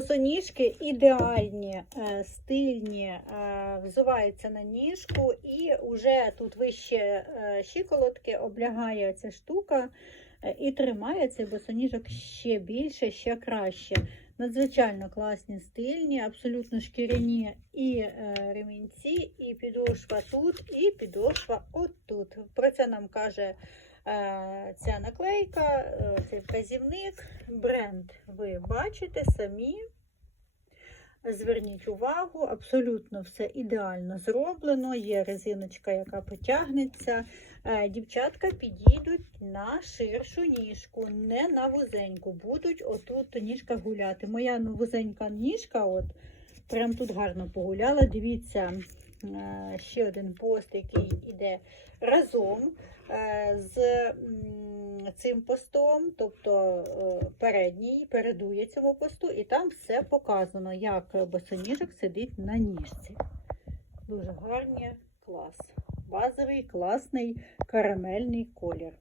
Босоніжки ідеальні, е, стильні, е, взуваються на ніжку, і вже тут вище е, щиколотки облягає ця штука і тримає цей босоніжок ще більше, ще краще. Надзвичайно класні, стильні, абсолютно шкіряні і ремінці, і підошва тут, і підошва отут. Про це нам каже ця наклейка, е, цей вказівник. Бренд ви бачите самі. Зверніть увагу, абсолютно все ідеально зроблено. Є резиночка, яка потягнеться. Е, Дівчатка підійдуть на ширшу ніжку, не на вузеньку. Будуть отут ніжка гуляти. Моя вузенька ніжка, от прям тут гарно погуляла. Дивіться, е, ще один пост, який йде разом е, з цим постом, тобто е, передній передує цього посту, і там все показано, як босоніжок сидить на ніжці. Дуже гарний клас. Базовий, класний карамельний колір.